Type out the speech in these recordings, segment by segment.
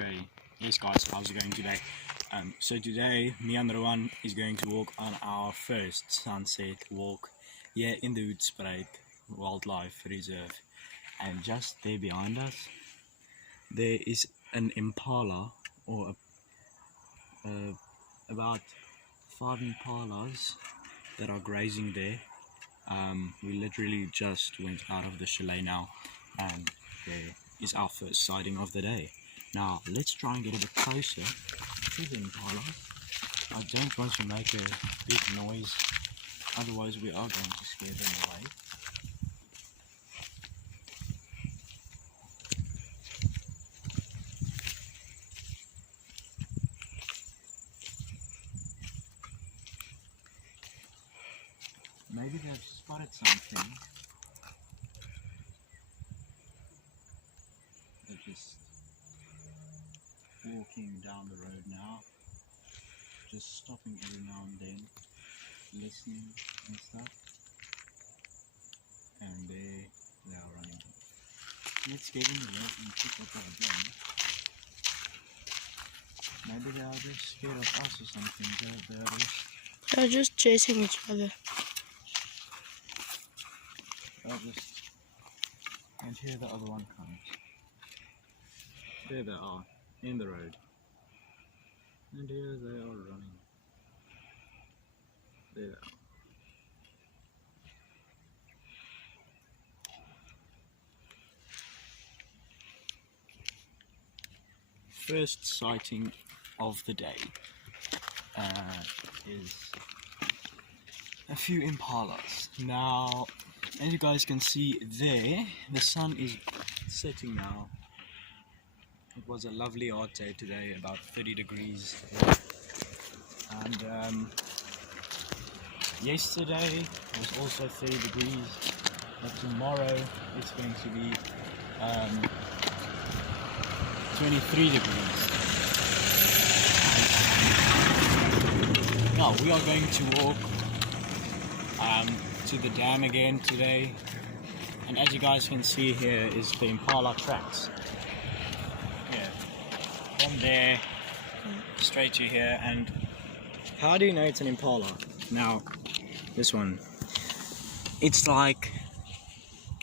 Okay, yes guys, how's it going today? So today, me and Rowan is going to walk on our first sunset walk here in the Hoedspruit Wildlife Reserve. And just there behind us, there is an impala, or about 5 impalas that are grazing there. We literally just went out of the chalet now, and there is our first sighting of the day. Now let's try and get a bit closer to the impala. I don't want to make a big noise, otherwise we are going to scare them away. Maybe they've spotted something. They're just walking down the road now, just stopping every now and then, listening and stuff. And they are running. Let's get in the road and pick up our gun. Maybe they are just scared of us or something. They're just chasing each other. And here the other one comes. There they are, in the road. And here they are running. There they are. First sighting of the day is a few impalas. Now, as you guys can see there, the sun is setting now. It was a lovely hot day today, about 30 degrees. And yesterday was also 30 degrees, but tomorrow it's going to be 23 degrees. Now we are going to walk to the dam again today, and as you guys can see, here is the impala tracks. Yeah, from there straight to here. And how do you know it's an impala? Now this one, it's like,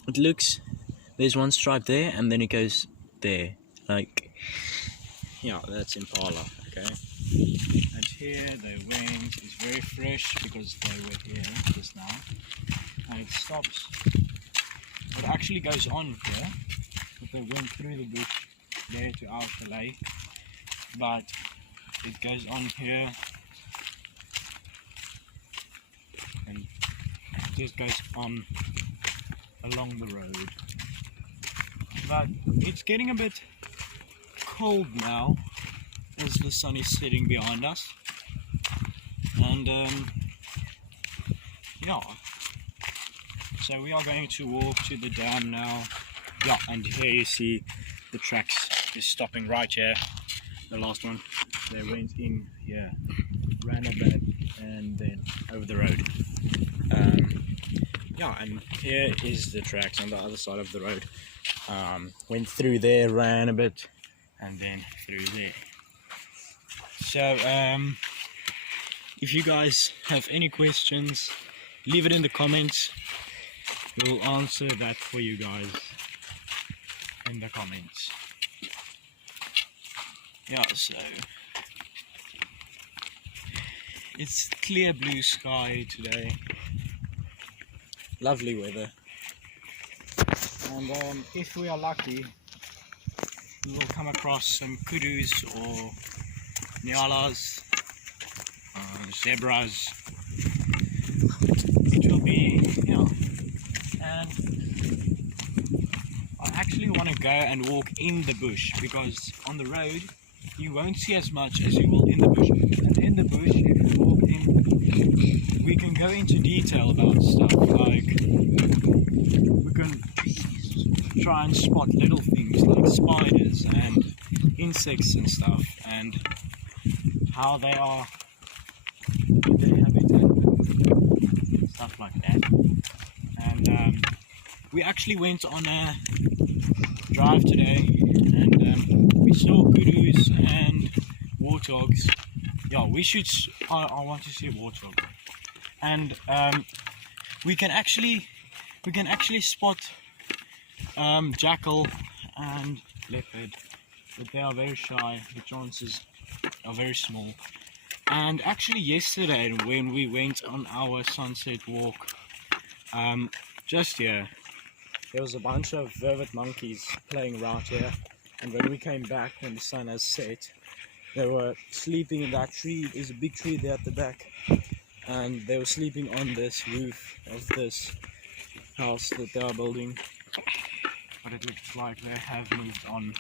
it looks, there's one stripe there and then it goes there, like, yeah, that's impala. Okay, and here their wings is very fresh because they were here just now, and it stops. It actually goes on here, but they went through the bush there to our chalet, but it goes on here and it just goes on along the road. But it's getting a bit cold now as the sun is setting behind us, and yeah, so we are going to walk to the dam now. Yeah, and here you see the tracks is stopping right here, the last one. They went in here, ran a bit, and then over the road. Yeah, and here is the tracks on the other side of the road. Went through there, ran a bit, and then through there. So if you guys have any questions, leave it in the comments. We'll answer that for you guys in the comments. Yeah, so it's clear blue sky today, lovely weather, and if we are lucky, we will come across some kudus or nyalas, zebras. It will be, and I actually want to go and walk in the bush, because on the road you won't see as much as you will in the bush. And in the bush, if you walk in, we can go into detail about stuff, like we can try and spot little things like spiders and insects and stuff, and how they are in their habitat and stuff like that. And we actually went on a drive today, and we saw kudus and warthogs. Yeah, we should. I want to see a warthog, and we can actually spot jackal and leopard, but they are very shy. The chances are very small. And actually yesterday when we went on our sunset walk, just here, there was a bunch of vervet monkeys playing around here, and when we came back when the sun has set, they were sleeping in that tree. There's a big tree there at the back, and they were sleeping on this roof of this house that they are building, but it looks like they have moved on.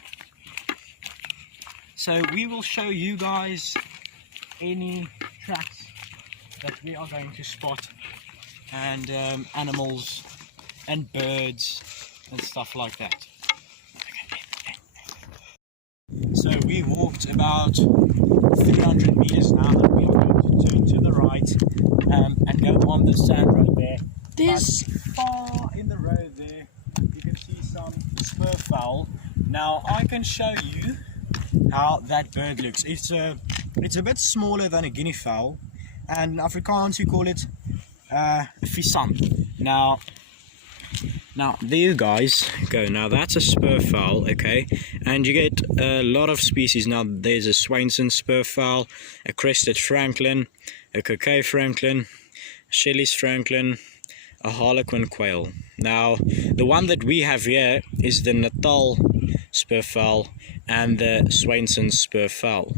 So we will show you guys any tracks that we are going to spot, and animals and birds and stuff like that. So we walked about 300 meters now, and we are going to turn to the right and go on the sand road there. This But far in the road there, you can see some spurfowl. Now I can show you how that bird looks. It's a bit smaller than a guinea fowl, and in Afrikaans we call it visant. Now there you guys go. Now that's a spurfowl, okay, and you get a lot of species. Now there's a Swainson spurfowl, a crested franklin, a Coquet franklin, Shelley's franklin, a harlequin quail. Now the one that we have here is the Natal spurfowl and the Swainson spurfowl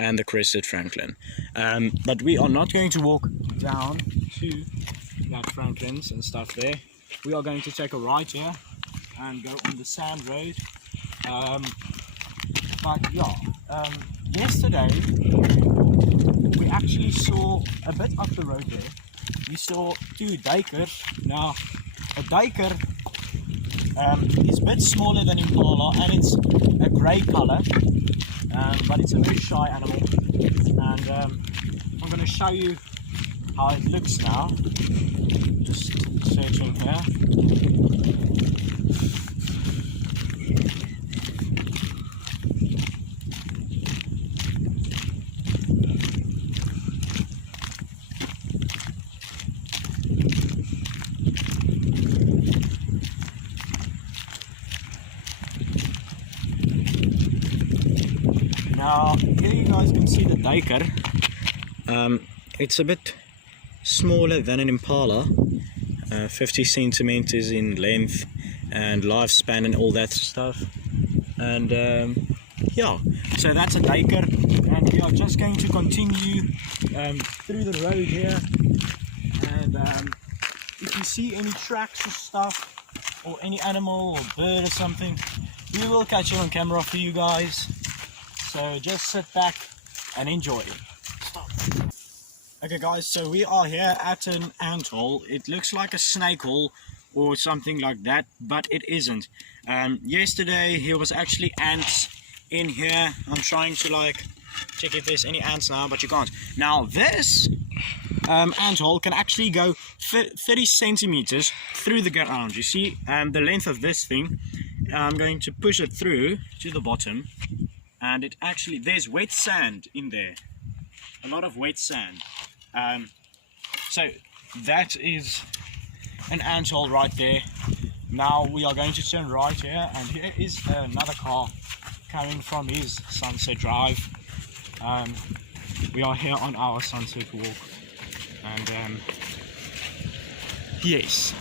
and the crested franklin. But we are not going to walk down to that franklins and stuff there. We are going to take a right here and go on the sand road. But yeah, yesterday we actually saw a bit up the road there. We saw two duikers. Now a duiker is a bit smaller than impala, and it's a grey colour, but it's a very shy animal, and I'm going to show you how it looks now. Just searching here. Now here you guys can see the duiker. It's a bit smaller than an impala, 50 centimeters in length and lifespan and all that stuff. And yeah, so that's a duiker, and we are just going to continue through the road here. And if you see any tracks or stuff, or any animal or bird or something, we will catch it on camera for you guys. So just sit back and enjoy. Stop. Okay guys, so we are here at an ant hole. It looks like a snake hole or something like that, but it isn't. Yesterday there was actually ants in here. I'm trying to like check if there's any ants now, but you can't. Now this ant hole can actually go 30 centimeters through the ground. You see the length of this thing. I'm going to push it through to the bottom, and it actually, there's wet sand in there, a lot of wet sand. So that is an anthole right there. Now we are going to turn right here, and here is another car coming from his sunset drive. We are here on our sunset walk, and yes.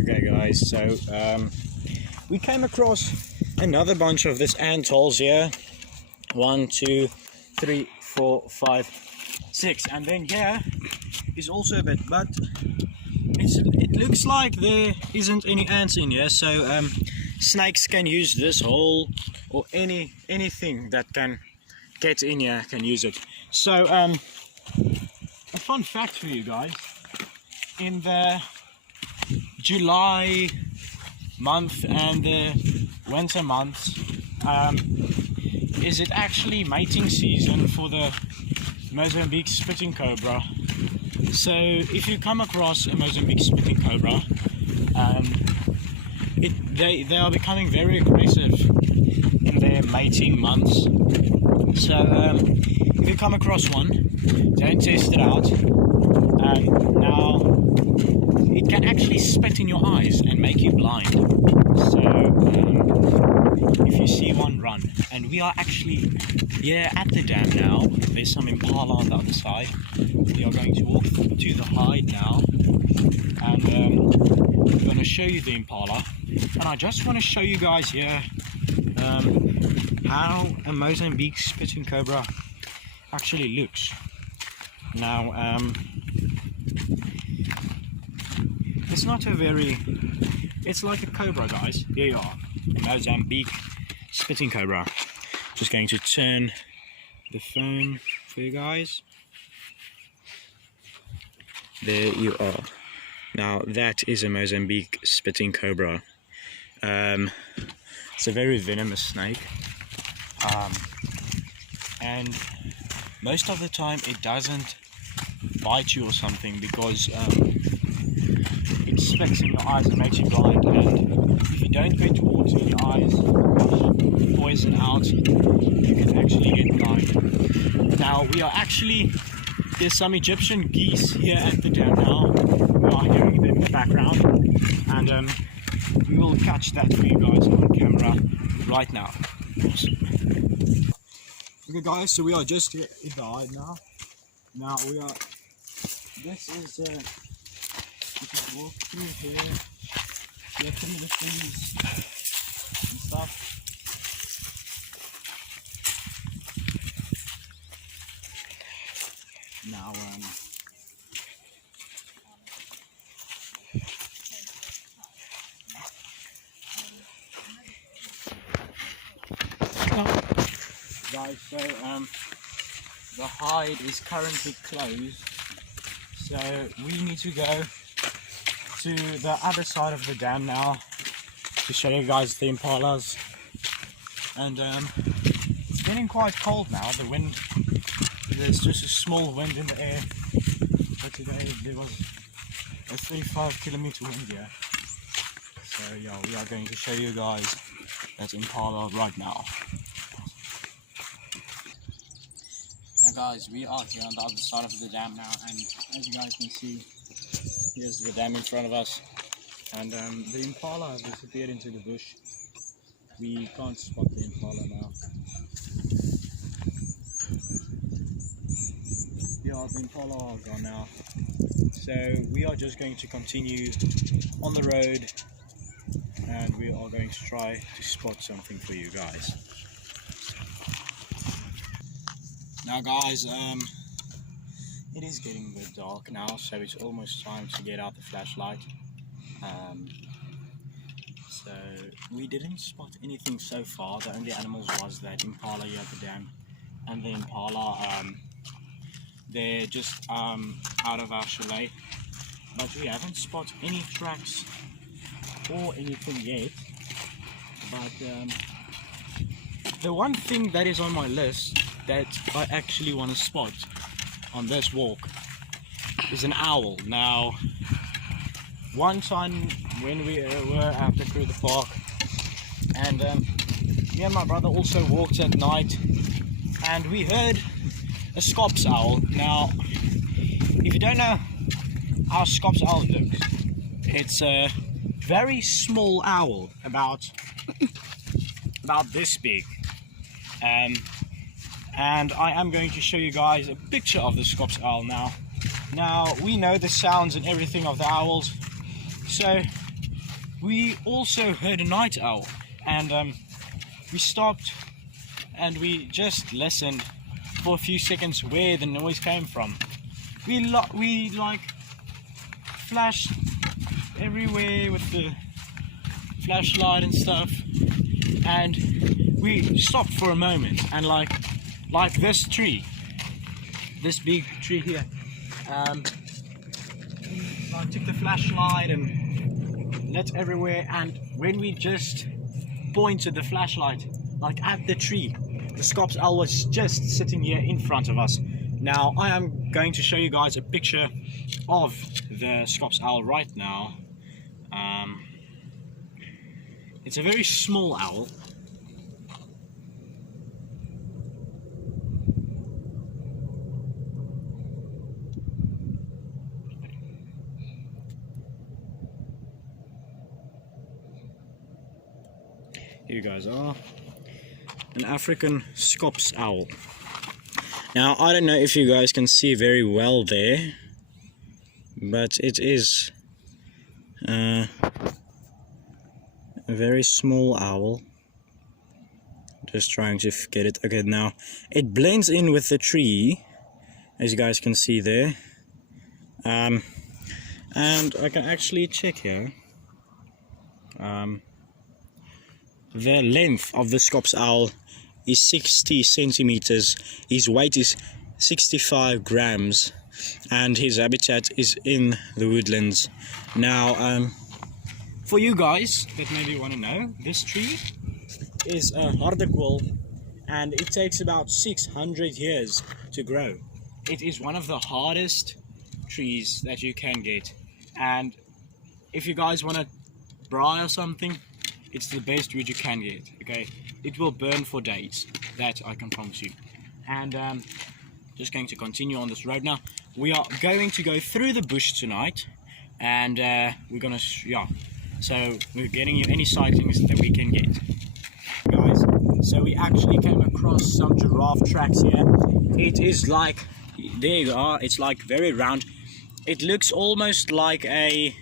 Okay guys, so we came across another bunch of this ant holes here. 1, 2, 3, 4, 5, 6, and then here is also a bit, but it looks like there isn't any ants in here, so snakes can use this hole, or anything that can get in here can use it. So a fun fact for you guys: in the July month and the winter months, is it actually mating season for the Mozambique spitting cobra. So if you come across a Mozambique spitting cobra, they are becoming very aggressive in their mating months. So if you come across one, don't test it out. Now it can actually spit in your eyes and make you blind. So if you see one, run. And we are actually here at the dam now. There's some impala on the other side. We are going to walk to the hide now, and I'm going to show you the impala. And I just want to show you guys here how a Mozambique spitting cobra actually looks. Now it's not a very, it's like a cobra, guys. There you are, Mozambique spitting cobra. Just going to turn the phone for you guys. There you are. Now that is a Mozambique spitting cobra. It's a very venomous snake, and most of the time it doesn't bite you or something, because it spits in your eyes and makes you blind, and if you don't put water in your eyes, poison out, you can actually get blind. Now we are actually, there's some Egyptian geese here at the dam now. We are hearing them in the background, and we will catch that for you guys on camera right now. Okay guys, so we are just here in the hide now. Now we are, this is you can walk through here, get through the trees and stuff. Now guys, so the hide is currently closed, so we need to go to the other side of the dam now to show you guys the impalas. And it's getting quite cold now. The wind, there's just a small wind in the air, but today there was a 35-kilometer wind here. So yeah, we are going to show you guys that impala right now. Now guys, we are here on the other side of the dam now, and as you guys can see, here's the dam in front of us, and the impala has disappeared into the bush. We can't spot the impala now. Yeah, the impala are gone now. So we are just going to continue on the road, and we are going to try to spot something for you guys. Now guys, it is getting a bit dark now, so it's almost time to get out the flashlight. So we didn't spot anything so far. The only animals was that impala here at the dam, and the impala, they're just out of our chalet. But we haven't spotted any tracks or anything yet. But the one thing that is on my list that I actually want to spot on this walk is an owl. Now, one time when we were at the Kruger Park, and me and my brother also walked at night, and we heard a scops owl. Now, if you don't know how a scops owl looks, it's a very small owl, about this big. And I am going to show you guys a picture of the scops owl now. Now, we know the sounds and everything of the owls, so we also heard a night owl, and we stopped and we just listened for a few seconds where the noise came from. We like flashed everywhere with the flashlight and stuff, and we stopped for a moment, and like this tree, this big tree here, I took the flashlight and lit everywhere, and when we just pointed the flashlight like at the tree, the scops owl was just sitting here in front of us. Now I am going to show you guys a picture of the scops owl right now. It's a very small owl. Here you guys are. An African scops owl. Now, I don't know if you guys can see very well there, but it is a very small owl. Just trying to get it. Okay, now it blends in with the tree, as you guys can see there. And I can actually check here. The length of the scops owl is 60 centimeters. His weight is 65 grams, and his habitat is in the woodlands. Now, for you guys that maybe want to know, this tree is a hardekwil, and it takes about 600 years to grow. It is one of the hardest trees that you can get, and if you guys want to braai or something, it's the best wood you can get. Okay, it will burn for days, that I can promise you. And just going to continue on this road now. We are going to go through the bush tonight, and we're gonna so we're getting you any sightings that we can get, guys. So we actually came across some giraffe tracks here. It is like, there you are, it's like very round. It looks almost like a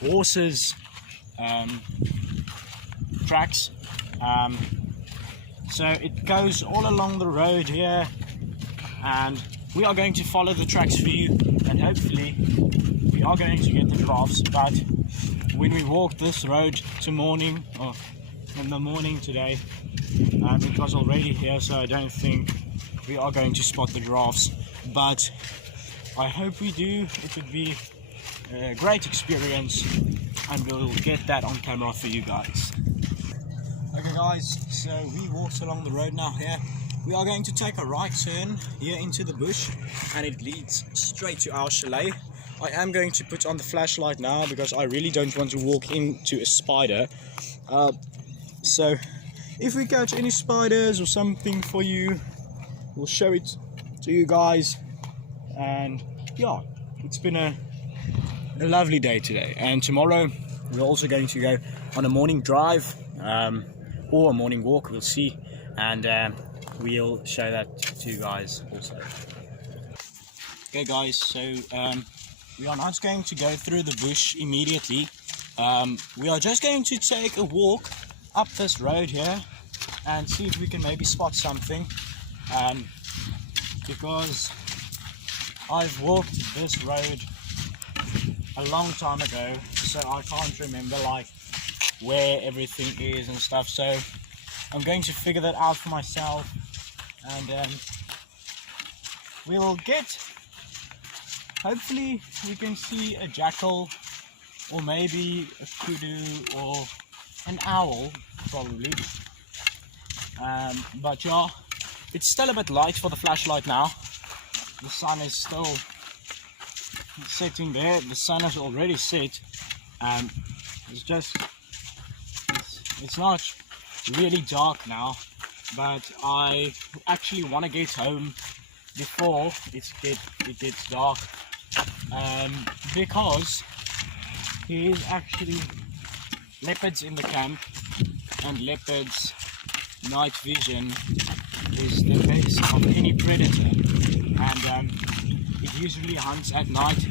horse's tracks. So it goes all along the road here, and we are going to follow the tracks for you, and hopefully we are going to get the giraffes. But when we walked this road in the morning today, it was already here, so I don't think we are going to spot the giraffes, but I hope we do. It would be a great experience, and we'll get that on camera for you guys. Okay guys, so we walked along the road now here. We are going to take a right turn here into the bush, and it leads straight to our chalet. I am going to put on the flashlight now because I really don't want to walk into a spider. So if we catch any spiders or something for you, we'll show it to you guys. And yeah, it's been a lovely day today, and tomorrow we're also going to go on a morning drive or a morning walk, we'll see, and we'll show that to you guys also. Okay guys, so we are not going to go through the bush immediately. We are just going to take a walk up this road here and see if we can maybe spot something, because I've walked this road a long time ago, so I can't remember like where everything is and stuff, so I'm going to figure that out for myself, and we will get, hopefully we can see a jackal, or maybe a kudu, or an owl probably. But yeah, it's still a bit light for the flashlight now. The sun is still setting there. The sun has already set. It's not really dark now, but I actually want to get home before it gets dark, because there is actually leopards in the camp, and leopards' night vision is the best of any predator, and it usually hunts at night,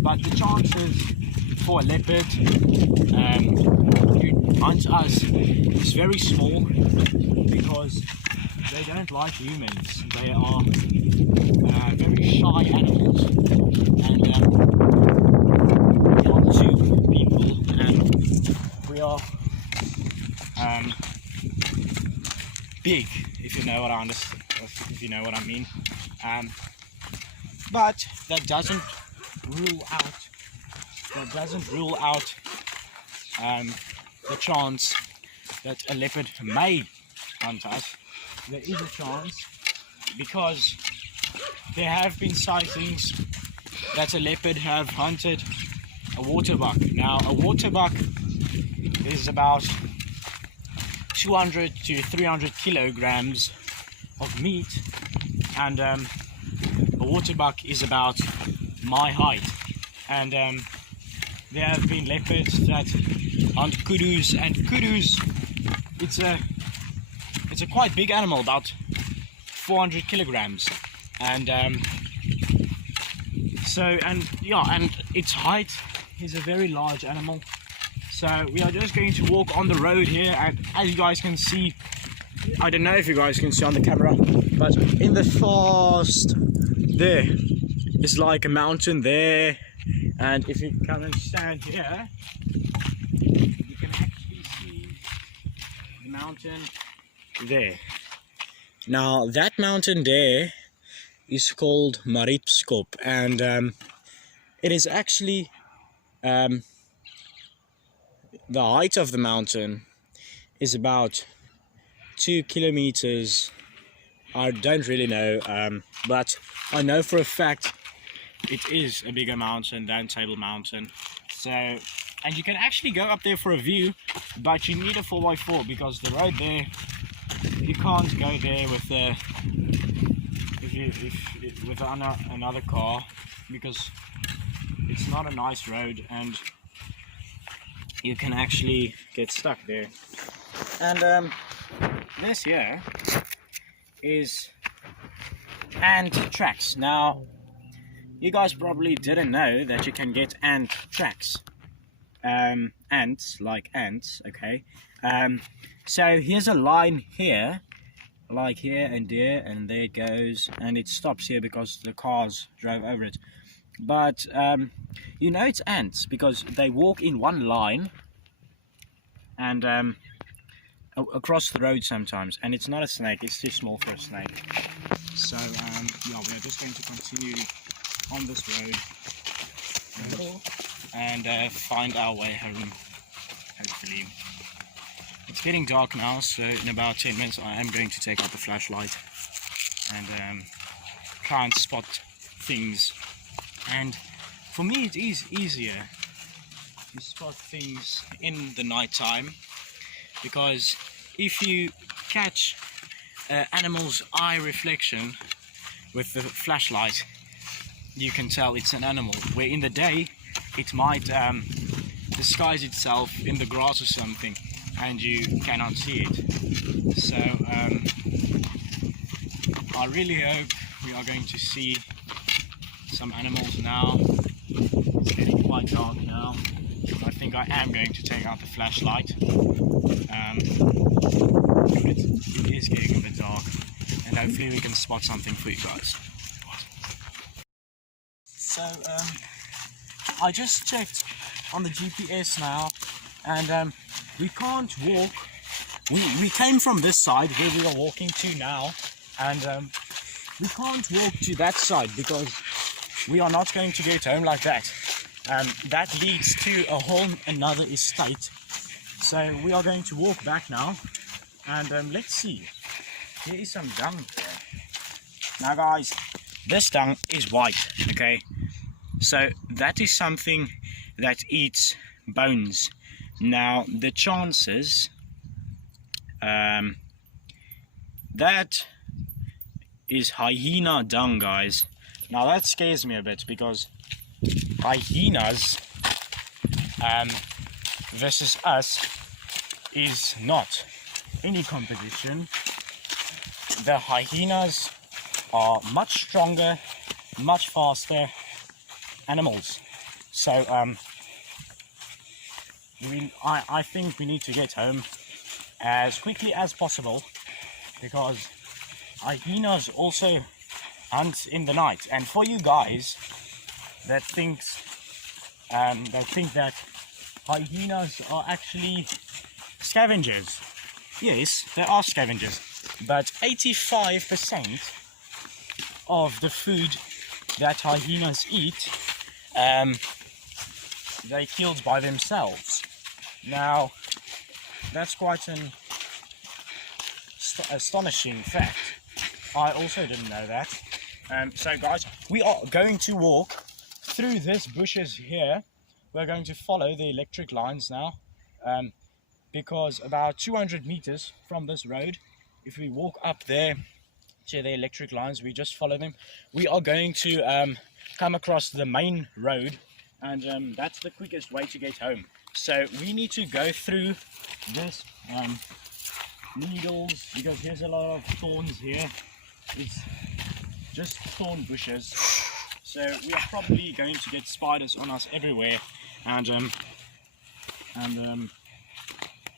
but the chances for a leopard to hunt us is very small, because they don't like humans. They are very shy animals, and they want to people, and we are big, if you know what I understand, if you know what I mean. But that doesn't rule out the chance that a leopard may hunt us. There is a chance, because there have been sightings that a leopard have hunted a waterbuck. Now, a waterbuck is about 200 to 300 kilograms of meat, and a waterbuck is about my height. And there have been leopards that hunt kudus, and kudus, it's a quite big animal, about 400 kilograms, and and its height is a very large animal. So we are just going to walk on the road here, and as you guys can see, I don't know if you guys can see on the camera, but in the forest there is like a mountain there, and if you come and stand here, you can actually see the mountain there. Now that mountain there is called Mariepskop, and it is actually the height of the mountain is about 2 kilometers. I don't really know, but I know for a fact it is a bigger mountain than Table Mountain. So, and you can actually go up there for a view, but you need a 4x4 because the road there, you can't go there with another car, because it's not a nice road and you can actually get stuck there. And this here is ant tracks. Now you guys probably didn't know that you can get ant tracks, ants like ants, okay. So here's a line here, like here and there, and there it goes, and it stops here because the cars drove over it. But you know it's ants because they walk in one line and across the road sometimes, and it's not a snake, it's too small for a snake. So yeah, we are just going to continue on this road and find our way home, hopefully. It's getting dark now, so in about 10 minutes I am going to take out the flashlight and try and spot things. And for me it is easier to spot things in the night time, because if you catch animal's eye reflection with the flashlight, you can tell it's an animal, where in the day it might disguise itself in the grass or something and you cannot see it. So I really hope we are going to see some animals now. It's getting quite dark now. I think I am going to take out the flashlight. It is getting a bit dark, and hopefully we can spot something for you guys. So I just checked on the GPS now, and we can't walk. We came from this side where we are walking to now, and we can't walk to that side because we are not going to get home like that. That leads to a whole another estate. So we are going to walk back now, and let's see. Here is some dung there. Now guys, this dung is white, okay? So that is something that eats bones. Now the chances that is hyena dung, guys. Now that scares me a bit because hyenas versus us is not any competition. The hyenas are much stronger, much faster animals. So I think we need to get home as quickly as possible, because hyenas also hunt in the night. And for you guys that think that hyenas are actually scavengers, yes, they are scavengers, but 85% of the food that hyenas eat, they killed by themselves. Now that's quite an astonishing fact. I also didn't know that. So guys, we are going to walk through this bushes here. We're going to follow the electric lines now. because about 200 meters from this road, if we walk up there to the electric lines, we just follow them, we are going to come across the main road, and that's the quickest way to get home. So we need to go through this needles, because there's a lot of thorns here. It's just thorn bushes, so we are probably going to get spiders on us everywhere, and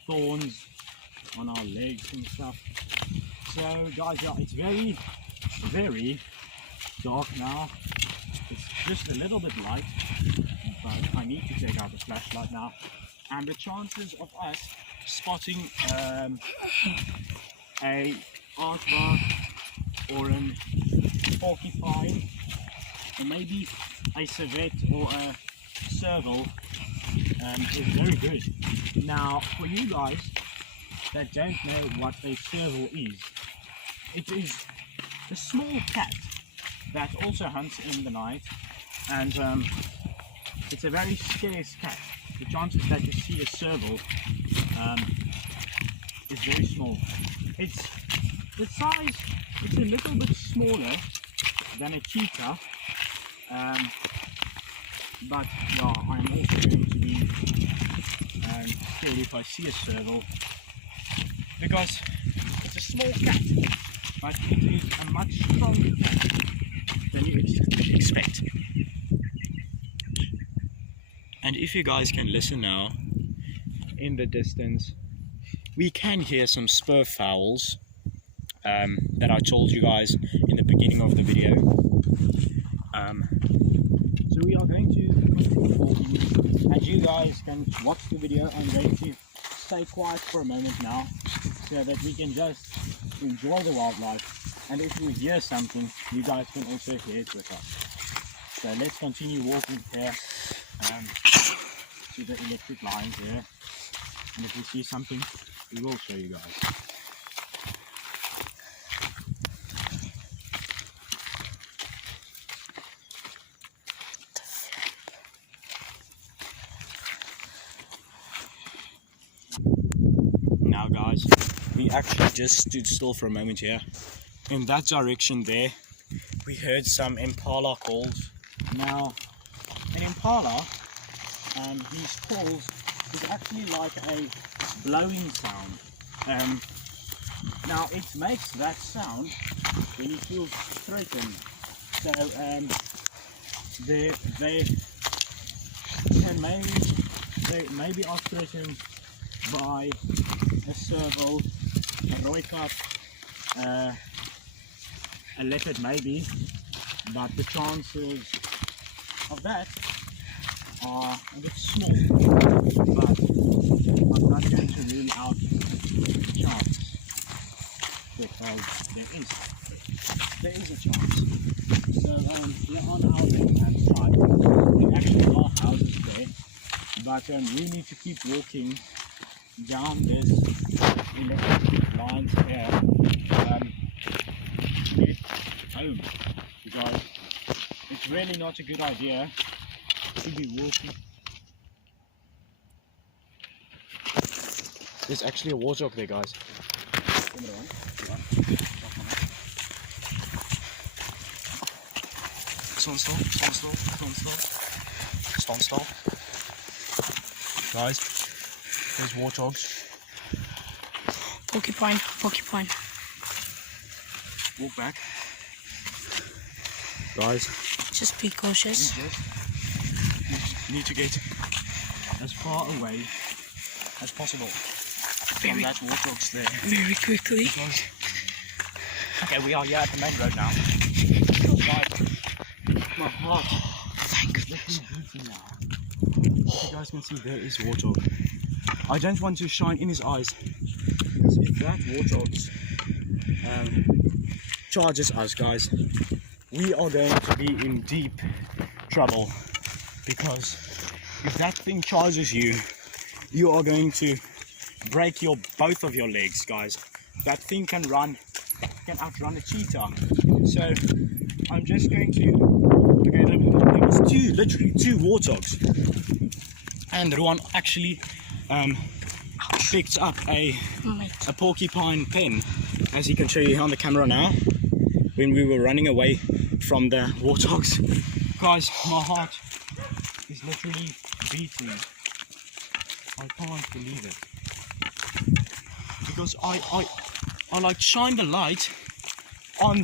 thorns on our legs and stuff. So guys, yeah, it's very, very dark now. It's just a little bit light, but I need to take out the flashlight now. And the chances of us spotting a aardvark or an porcupine, or maybe a civet or a serval, is very good. Now, for you guys that don't know what a serval is, it is a small cat that also hunts in the night, and it's a very scarce cat. The chances that you see a serval is very small. It's the size, it's a little bit smaller than a cheetah, but yeah, I'm also going to be scared if I see a serval, because it's a small cat, but it is a much stronger cat than you expect. And if you guys can listen now, in the distance, we can hear some spur fowls that I told you guys in the beginning of the video. So we are going to continue walking, and you guys can watch the video. I'm going to stay quiet for a moment now, so that we can just enjoy the wildlife, and if we hear something, you guys can also hear it with us. So let's continue walking here to the electric lines here, and if we see something, we will show you guys. Now guys, we actually just stood still for a moment here. In that direction there, we heard some impala calls. Now, an impala, these calls is actually like a blowing sound. Now it makes that sound when you feel threatened. So they maybe are threatened by a serval, a rooikap, a leopard maybe, but the chances of that are a bit small, but I'm not going to rule out the chance, because there is a chance. So we're on our left-hand side, there actually are houses there, but we need to keep walking down this electric lines here to get home, because it's really not a good idea to be walking. There's actually a warthog there, guys. Stand still. Guys, there's warthogs. Porcupine. Walk back. Guys, Just be cautious. We need to get as far away as possible from that warthogs there. Very quickly. Because, okay, we are here at the main road now. Because, guys, my heart is looking beating now. As you guys can see, there is warthog. I don't want to shine in his eyes, because if that warthog charges us, guys, we are going to be in deep trouble, because if that thing charges you, you are going to break both of your legs, guys. That thing can outrun a cheetah. So I'm just going to, okay, there was literally two warthogs, and Ruan actually picked up a Mate. porcupine pen, as you can show you here on the camera now, when we were running away from the warthogs. Guys, my heart is literally beating. I can't believe it. Because I like shine the light on